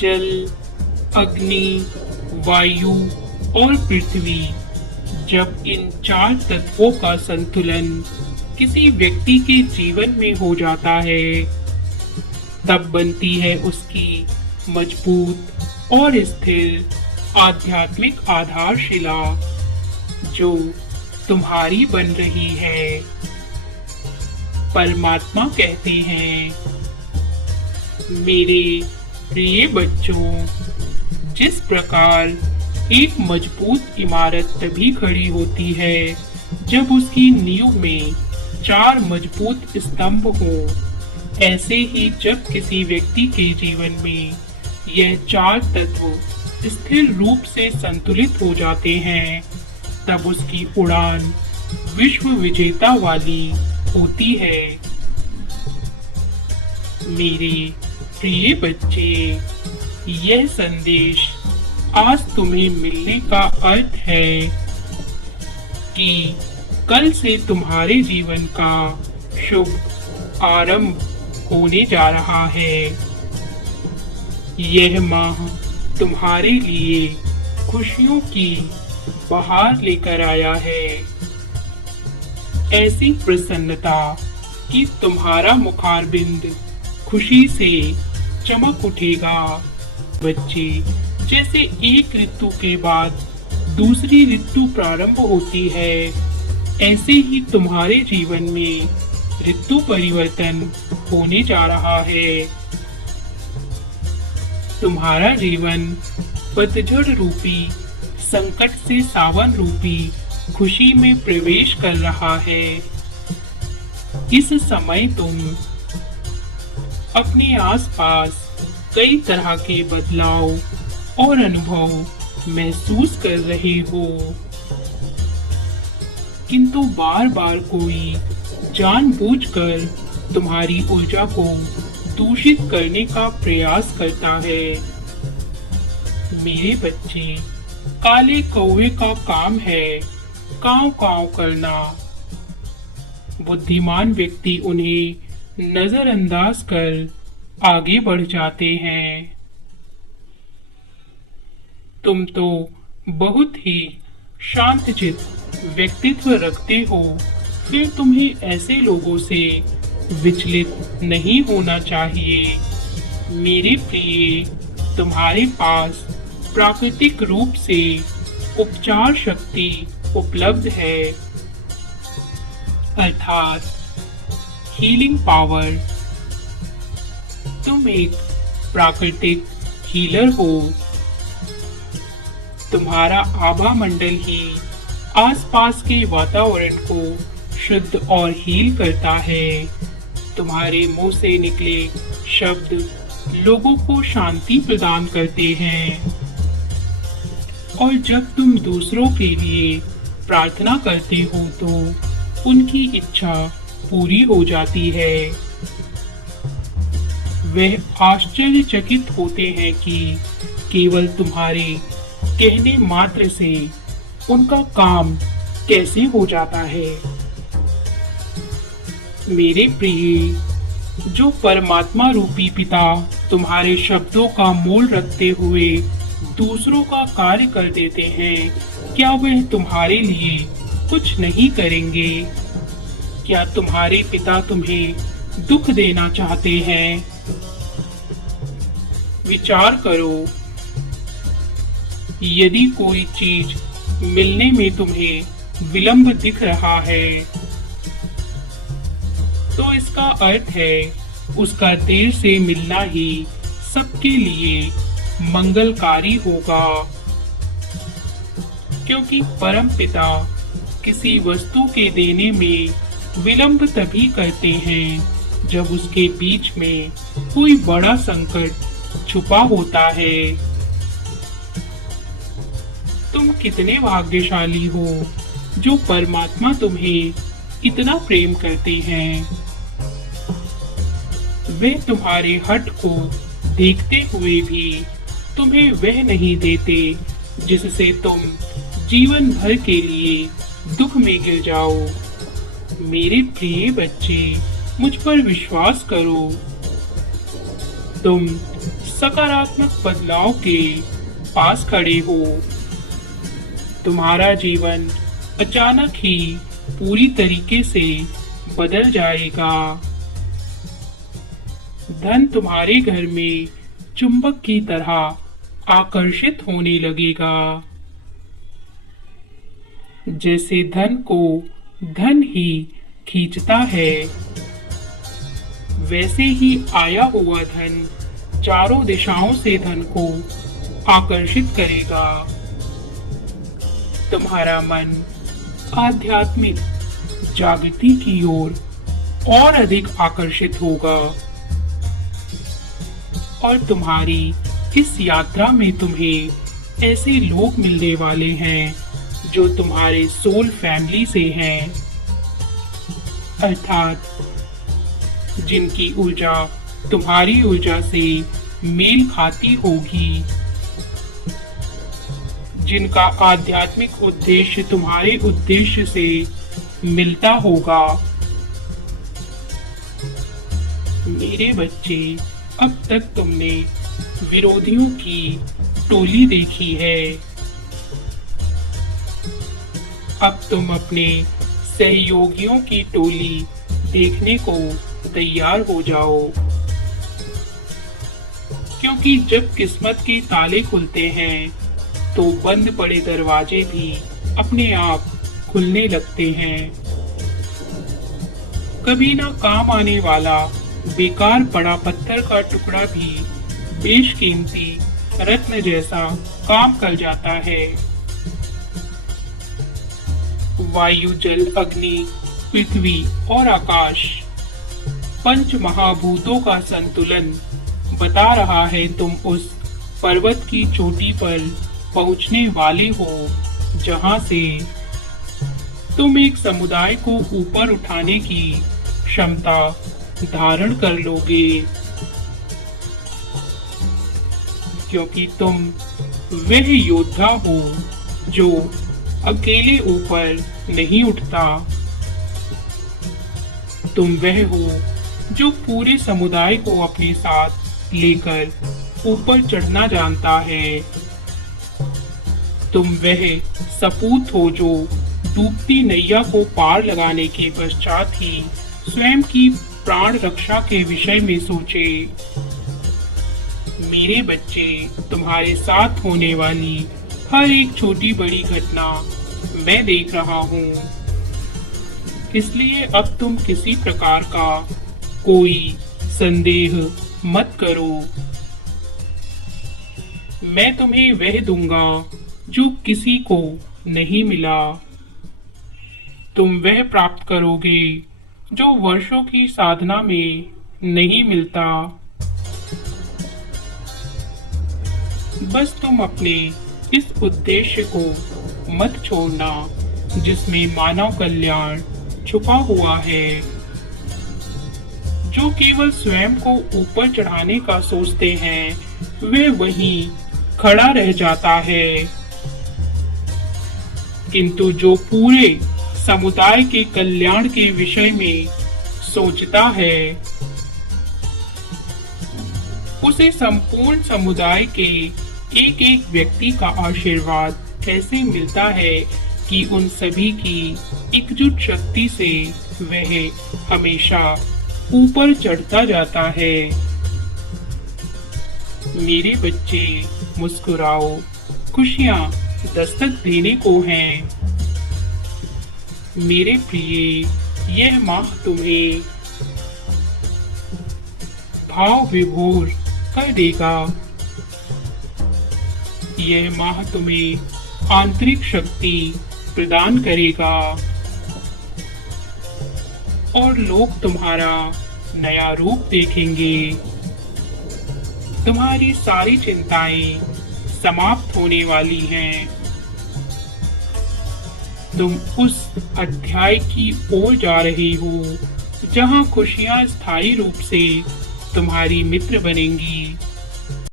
जल, अग्नि, वायु और पृथ्वी, जब इन चार तत्वों का संतुलन किसी व्यक्ति के जीवन में हो जाता है, तब बनती है उसकी मजबूत और स्थिर आध्यात्मिक आधारशिला, जो तुम्हारी बन रही है। परमात्मा कहते हैं, मेरे प्रिय बच्चों, जिस प्रकार एक मजबूत इमारत तभी खड़ी होती है जब उसकी नींव में चार मजबूत स्तंभ हो, ऐसे ही जब किसी व्यक्ति के जीवन में यह चार तत्व स्थिर रूप से संतुलित हो जाते हैं, तब उसकी उड़ान विश्व विजेता वाली होती है। मेरे प्रिय बच्चे, यह संदेश आज तुम्हें मिलने का अर्थ है कि कल से तुम्हारे जीवन का शुभ आरंभ होने जा रहा है। यह माह तुम्हारे लिए खुशियों की बहार लेकर आया है। ऐसी प्रसन्नता कि तुम्हारा मुखारबिंद खुशी से चमक उठेगा। बच्चे, जैसे एक ऋतु के बाद दूसरी ऋतु प्रारंभ होती है, ऐसे ही तुम्हारे जीवन में ऋतु परिवर्तन होने जा रहा है। तुम्हारा जीवन पतझड़ रूपी संकट से सावन रूपी खुशी में प्रवेश कर रहा है। इस समय तुम अपने आसपास कई तरह के बदलाव और अनुभव महसूस कर रहे हो, किंतु बार बार कोई जानबूझकर तुम्हारी ऊर्जा को दूषित करने का प्रयास करता है। मेरे बच्चे, काले कौवे का काम है कांव कांव करना। बुद्धिमान व्यक्ति उन्हें नजरअंदाज कर आगे बढ़ जाते हैं। तुम तो बहुत ही शांतचित्त व्यक्तित्व रखते हो, फिर तुम्हें ऐसे लोगों से विचलित नहीं होना चाहिए। मेरे प्रिय, तुम्हारे पास प्राकृतिक रूप से उपचार शक्ति उपलब्ध है, अर्थात हीलिंग पावर। तुम एक प्राकृतिक हीलर हो। तुम्हारा आभा मंडल ही आसपास के वातावरण को शुद्ध और हील करता है। तुम्हारे मुंह से निकले शब्द लोगों को शांति प्रदान करते हैं, और जब तुम दूसरों के लिए प्रार्थना करते हो तो उनकी इच्छा पूरी हो जाती है। वह आश्चर्यचकित होते हैं कि केवल तुम्हारे कहने मात्र से उनका काम कैसे हो जाता है। मेरे प्रिय, जो परमात्मा रूपी पिता तुम्हारे शब्दों का मोल रखते हुए दूसरों का कार्य कर देते हैं, क्या वह तुम्हारे लिए कुछ नहीं करेंगे? क्या तुम्हारे पिता तुम्हें दुख देना चाहते हैं? विचार करो, यदि कोई चीज मिलने में तुम्हें विलंब दिख रहा है, तो इसका अर्थ है उसका देर से मिलना ही सबके लिए मंगलकारी होगा, क्योंकि परम पिता किसी वस्तु के देने में विलंब तभी करते हैं जब उसके बीच में कोई बड़ा संकट छुपा होता है। तुम कितने भाग्यशाली हो जो परमात्मा तुम्हें इतना प्रेम करते हैं। वे तुम्हारे हट को देखते हुए भी तुम्हें वह नहीं देते जिससे तुम जीवन भर के लिए दुख में गिर जाओ। मेरे प्रिय बच्चे, मुझ पर विश्वास करो। तुम सकारात्मक बदलाव के पास खड़े हो। तुम्हारा जीवन अचानक ही पूरी तरीके से बदल जाएगा। धन तुम्हारे घर में चुंबक की तरह आकर्षित होने लगेगा। जैसे धन को धन ही खींचता है, वैसे ही आया हुआ धन चारों दिशाओं से धन को आकर्षित करेगा। तुम्हारा मन आध्यात्मिक जागृति की ओर और अधिक आकर्षित होगा और तुम्हारी इस यात्रा में तुम्हें ऐसे लोग मिलने वाले हैं जो तुम्हारे सोल फैमिली से हैं, अर्थात जिनकी ऊर्जा तुम्हारी ऊर्जा से मेल खाती होगी, जिनका आध्यात्मिक उद्देश्य तुम्हारे उद्देश्य से मिलता होगा। मेरे बच्चे, अब तक तुमने विरोधियों की टोली देखी है, अब तुम अपने सहयोगियों की टोली देखने को तैयार हो जाओ, क्योंकि जब किस्मत के ताले खुलते हैं तो बंद पड़े दरवाजे भी अपने आप खुलने लगते हैं। कभी ना काम आने वाला बेकार पड़ा पत्थर का टुकड़ा भी बेशकीमती रत्न जैसा काम कर जाता है। वायु, जल, अग्नि, पृथ्वी और आकाश, पंच महाभूतों का संतुलन बता रहा है तुम उस पर्वत की चोटी पर पहुंचने वाले हो जहां से तुम एक समुदाय को ऊपर उठाने की क्षमता धारण कर लोगे, क्योंकि तुम वह योद्धा हो जो अकेले ऊपर नहीं उठता। तुम वह हो जो पूरे समुदाय को अपने साथ लेकर ऊपर चढ़ना जानता है। तुम वह सपूत हो जो डूबती नैया को पार लगाने के पश्चात ही स्वयं की प्राण रक्षा के विषय में सोचे। मेरे बच्चे, तुम्हारे साथ होने वाली हर एक छोटी बड़ी घटना मैं देख रहा हूँ, इसलिए अब तुम किसी प्रकार का कोई संदेह मत करो। मैं तुम्हें वह दूंगा जो किसी को नहीं मिला। तुम वह प्राप्त करोगे जो वर्षों की साधना में नहीं मिलता। बस तुम अपने इस उद्देश्य को मत छोड़ना जिसमें मानव कल्याण छुपा हुआ है। जो केवल स्वयं को ऊपर चढ़ाने का सोचते हैं, वे वहीं खड़ा रह जाता है, किंतु जो पूरे समुदाय के कल्याण के विषय में सोचता है, उसे संपूर्ण समुदाय के एक एक व्यक्ति का आशीर्वाद ऐसे मिलता है कि उन सभी की एकजुट शक्ति से वह हमेशा ऊपर चढ़ता जाता है। मेरे बच्चे, मुस्कुराओ, खुशियां दस्तक देने को हैं। मेरे प्रिय, यह माह तुम्हें भाव विभोर कर देगा। यह माह तुम्हें आंतरिक शक्ति प्रदान करेगा और लोग तुम्हारा नया रूप देखेंगे। तुम्हारी सारी चिंताएं समाप्त होने वाली हैं। तुम उस अध्याय की ओर जा रहे हो जहां खुशियां स्थायी रूप से तुम्हारी मित्र बनेंगी।